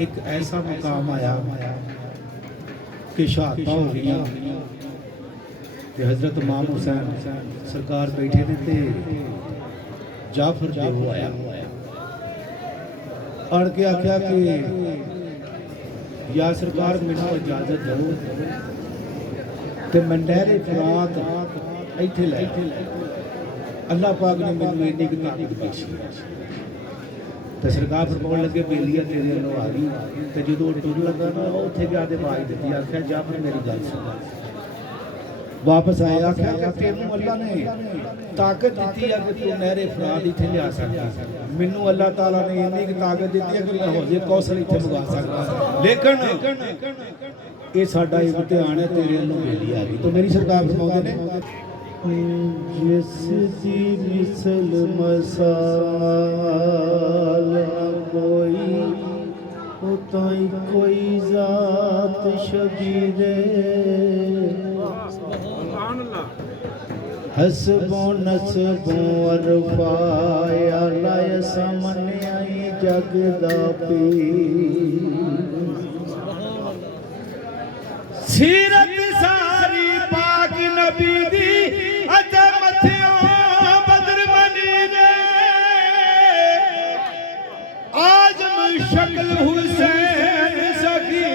एक ऐसा मकाम आया कि शहादत हो गई कि हज़रत इमाम हुसैन सरकार बैठे ने ते जाफर जो आया अड़ के आख्या कि या सरकार मैनू इजाजत दो ते मैं नहरे फरात इत्थे लै अल्लाह पाक ने मैनू इन्नी की ताकत बख्शी तो सरकार फरमाउण लगे बेलिया तेरे वालों आ गई तो जो टुर लगा ना उत्थे जाके आवाज दी आख्या जा फिर मेरी गल सुन वापस आए आख्या कि तेनू अल्लाह ने ताकत दी है कि तू नहरे फरात इत्थे लिया सकदा मैनू अल्लाह ताला ने इन्नी की ताकत दी है कि मैं हौजे कौसर इत्थे मंगा सकदा लेकिन ये साडा इम्तिहान है तेरे वालों बेली आ गई तो मेरी सरकार फरमाउंदे ने जिसकी मिसल मसाल कोई उताई कोई जात शबीरे हसबो नसबो अरफाया लाय सामने आई जगदा पी सीरत सारी पाक नबी दी शक्ल हुसैन सखी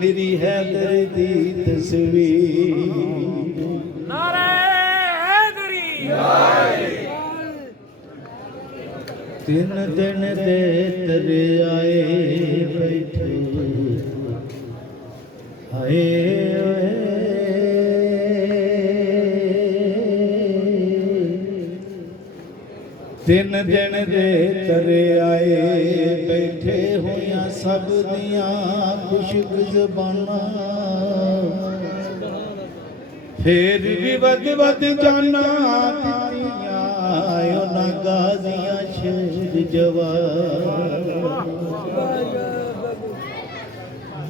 मेरी हैदर दी तस्वीर नारे हैदरी तीन दिन दे तरे आए बैठे आए तीन दिन दे तरे आए बैठे होया सब दियां खुशक ज़बाना फिर भी वद वद जाना दित्तियां उन्हां गाज़ियां शेर जवान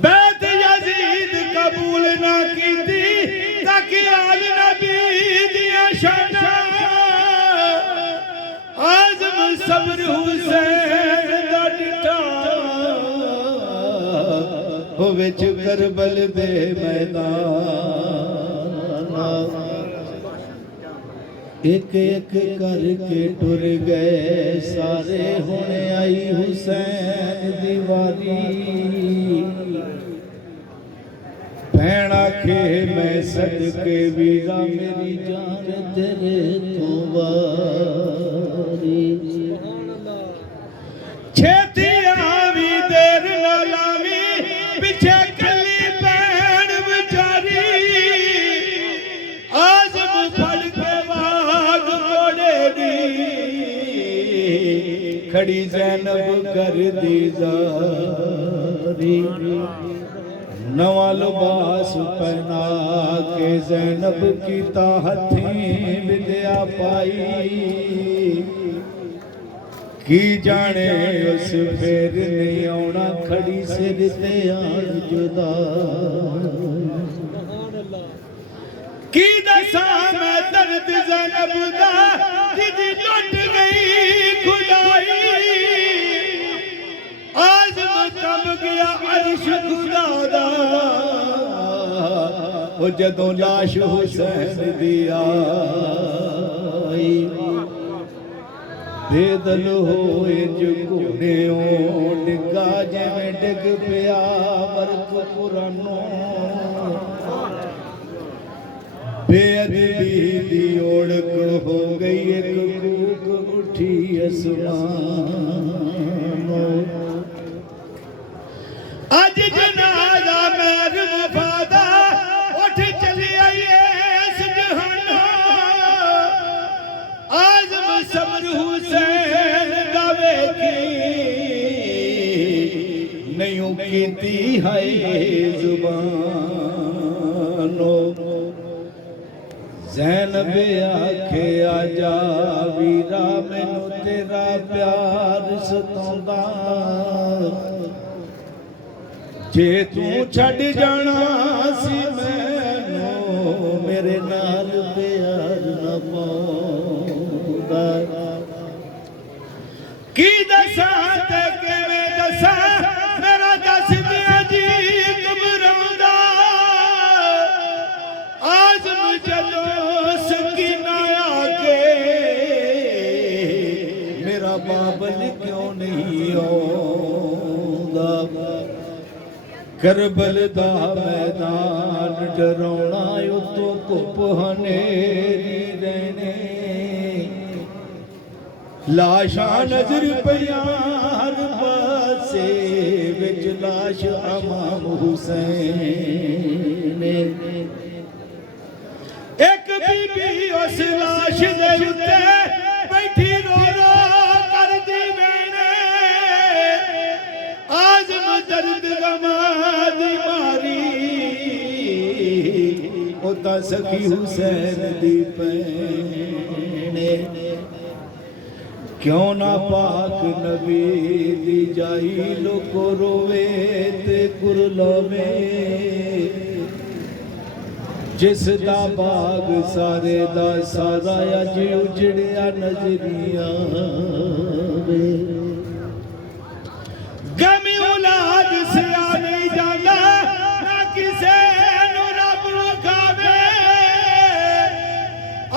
बैत यज़ीद कबूल ना कीती ताकि आल नबी दियां शाना आज़म सब्र हुसैन दा डिठा हो विच करबल दे मैदान एक एक करके टुर गए सारे हुणे आई हुसैन दी वारी भैन आखे मैं सदके वीरा मेरी जान तेरे तो वारी छेती आवी देर ना लावी पीछे कली भैन बेचारी आज़म फड़ के वाग कोड़े दी खड़ी ज़ैनब कर दी जारी नवा लिबास पहना के ज़ैनब कीता हथीं विद्या पाई की जाने उस फिर नहीं आना खड़ी सिर ते आन जुदा की दसा मैं दर्द ज़ैनब दा जिदी लुट गई खुदाई आज़म कब गया अर्श खुदा दा ओ जदों लाश हुसैन दी आई बेदल होए जुगने डिगा जिवें डिग पिया वर्क पुरानो बेअदबी दी ओढ़क हो गई एक कूक उठी आसमानो अज जनाजा मेर वफादा उठ चली आई इस जहाना आज़म सब्र हुसैन दा वेखी नहीं कीती है जुबानो ज़ैनब आखे आजा वीरा मैनू तेरा प्यार सतांदा जे तू छड़ जाना सी मैनू मेरे नाल प्यार न पाऊंगा की दसा असा मेरा दस दिया जी घबरांदा आजम जदों सकीना आके मेरा बाबल क्यों नहीं आउंदा करबल दा मैदान डराउणा उतो घुप हनेरी रहने लाशा नजर पियां हर पासे विच लाश इमाम हुसैन एक बीबी उस लाश दे उत्ते बैठी रो रो करदी वेने आजम दर्द गमा दी मारी ओता सखी हुसैन दी पैने क्यों ना पाक नबी दी जाई लोको रोवे ते कुरलावे जिस दा बाग सारे दा सारा अज उजड़िया नजरिया वे गमी औलाद सिया नहीं जाना ना किसे नु रब खावे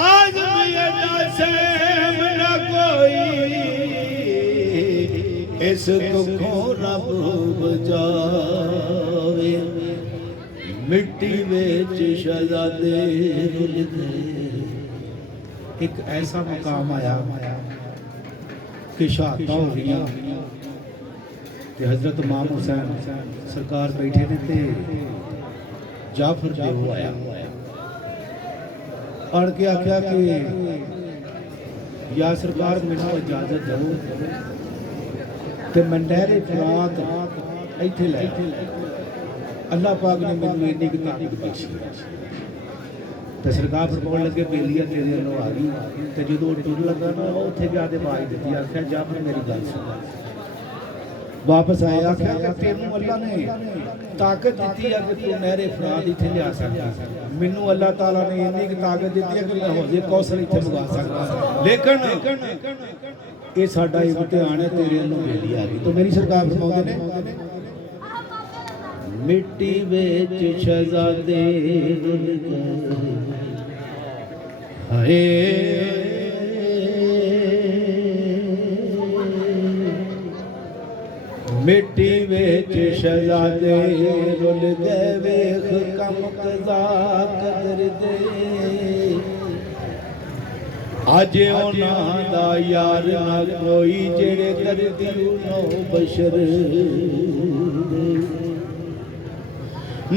आज मेरा सेम ना कोई इस दुखों रब बचावे मिट्टी विच शहजादे रुल गए एक ऐसा मकाम आया कि शहादत हो गई ते हजरत इमाम हुसैन सरकार बैठे ने ते जाफर जो आया अड़ के आख्या कि या सरकार मैनू इजाजत दो ते मंडहरे फरात इत्थे लै अल्लाह पाक ने मैनू इन्नी की ताकत बख्शी तो सरकार फरमाउण लगे बेलिया तेरे वालों आ गई तो जो टुर लगा ना उत्थे गया तो आवाज दी आख्या जा फिर मेरी गल सुन वापस आए आख्या कि तेनू अल्लाह ने ताकत दी है कि तू नहरे फरात इत्थे लिया सकदा मैनू अल्लाह ताला ने इन्नी की ताकत दी है कि मैं हौजे कौसर इत्थे मंगा सकदा लेकिन ये साडा इम्तिहान है तेरे वालों बेली आ गई तो मेरी सरकार फरमाउंदे ने मिट्टी विच शहजादे रुल गए हाय मिट्टी विच शहजादे रुल गए वेख कम कज़ा कदर दे अज उन्हां दा यार ना कोई जेड़े करदी उनो बशर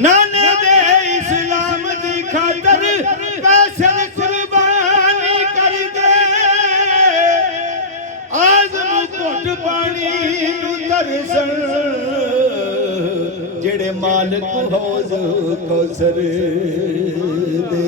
नाने दे इस्लाम दी खातर पैसे कुर्बानी कर दे आज़म घुट पानी नू तरसन जेड़े मालिक हौज़ कौसर दे